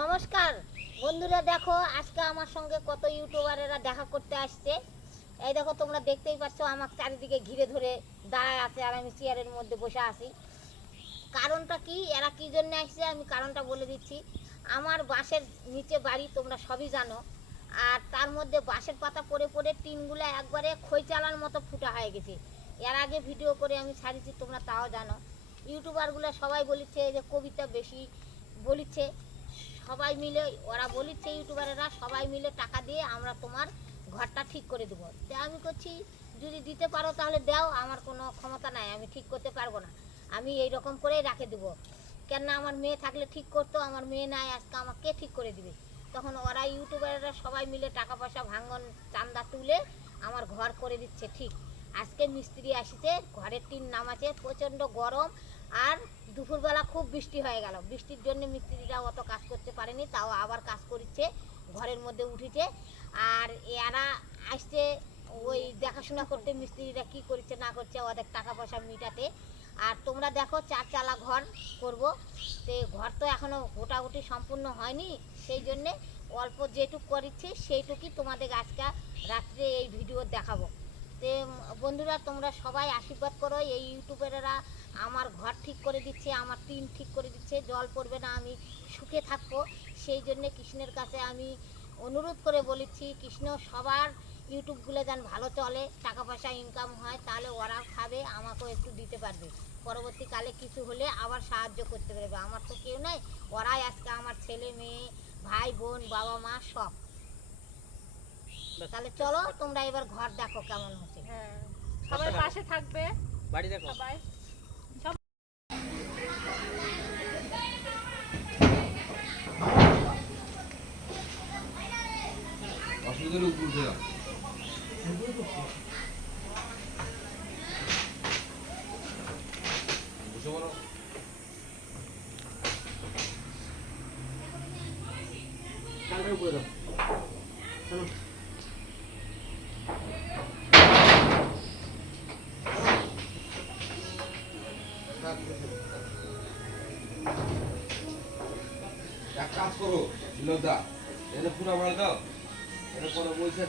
নমস্কার। বন্ধুরা, দেখো, আজকে আমার সঙ্গে কত ইউটিউবারেরা দেখা করতে আসছে। এই দেখো, তোমরা দেখতেই পাচ্ছ, আমার চারিদিকে ঘিরে ধরে দাঁড়ায় আছে আর আমি চেয়ারের মধ্যে বসে আছি। কারণটা কি? এরা কি জন্য আসছে? আমি কারণটা বলে দিচ্ছি। আমার বাঁশের নিচে বাড়ি তোমরা সবই জানো। আর তার মধ্যে বাঁশের পাতা পড়ে পড়ে টিনগুলো একবারে খই চালার মতো ফুটা হয়ে গেছে। এর আগে ভিডিও করে আমি ছাড়িছি তোমরা তাও জানো। ইউটিউবারগুলো সবাই বলিচ্ছে যে, কবিতা বেশি বলিচ্ছে। সবাই মিলে, ওরা বলিচ্ছে ইউটিউবারেরা, সবাই মিলে টাকা দিয়ে আমরা তোমার ঘরটা ঠিক করে দেবো। তো আমি করছি যদি দিতে পারো তাহলে দাও, আমার কোনো ক্ষমতা নাই, আমি ঠিক করতে পারব না। আমি এই রকম করেই রাখে দেবো। কেননা আমার মেয়ে থাকলে ঠিক করতো, আমার মেয়ে নাই, আজকে আমাকে ঠিক করে দিবে। তখন ওরা ইউটিউবাররা সবাই মিলে টাকা পয়সা ভাঙন চান্দা তুলে আমার ঘর করে দিচ্ছে, ঠিক। আজকে মিস্ত্রি আসিছে, ঘরের টিন নামাছে, প্রচণ্ড গরম আর দুপুরবেলা খুব বৃষ্টি হয়ে গেল। বৃষ্টির জন্য মিস্ত্রিরা অত কাজ করতে পারেনি, তাও আবার কাজ করছে ঘরের মধ্যে উঠেছে। আর এরা আসছে, ওই দেখাশোনা করতে মিস্ত্রিরা কি করছে না করছে ওদের টাকা পয়সা মিটাতে। আর তোমরা দেখো চার চালা ঘর করব। তো ঘর তো এখনও গোটাগুটি সম্পূর্ণ হয়নি, সেই জন্যে অল্প যেটুক করেছি, সেইটুকুই তোমাদের আজকে রাত্রে এই ভিডিও দেখাবো। তে বন্ধুরা, তোমরা সবাই আশীর্বাদ করো। এই ইউটিউবারেরা আমার ঘর ঠিক করে দিচ্ছে, আমার টিন ঠিক করে দিচ্ছে, জল পড়বে না, আমি সুখে থাকব। সেই জন্য কৃষ্ণের কাছে আমি অনুরোধ করে বলেছি, কৃষ্ণ, সবার ইউটিউবগুলো যেন ভালো চলে টাকা পয়সা ইনকাম হয়, তাহলে ওরা খাবে, আমাকেও একটু দিতে পারবে। পরবর্তীকালে কিছু হলে আবার সাহায্য করতে পারবে। আমার তো কেউ নাই, ওরাই আজকে আমার ছেলে, মেয়ে, ভাই, বোন, বাবা, মা, সব। তাহলে চলো তোমরা এবার ঘর দেখো কেমন হচ্ছে। হ্যাঁ সবাই পাশে থাকবে। বাড়ি দেখো। সবাই। অসুবিধা হলে উপর উঠে বসে পড়ো। এক কাজ করো লোদা এটা পুরো মাল দাও। এটা কোনো বৈশাখ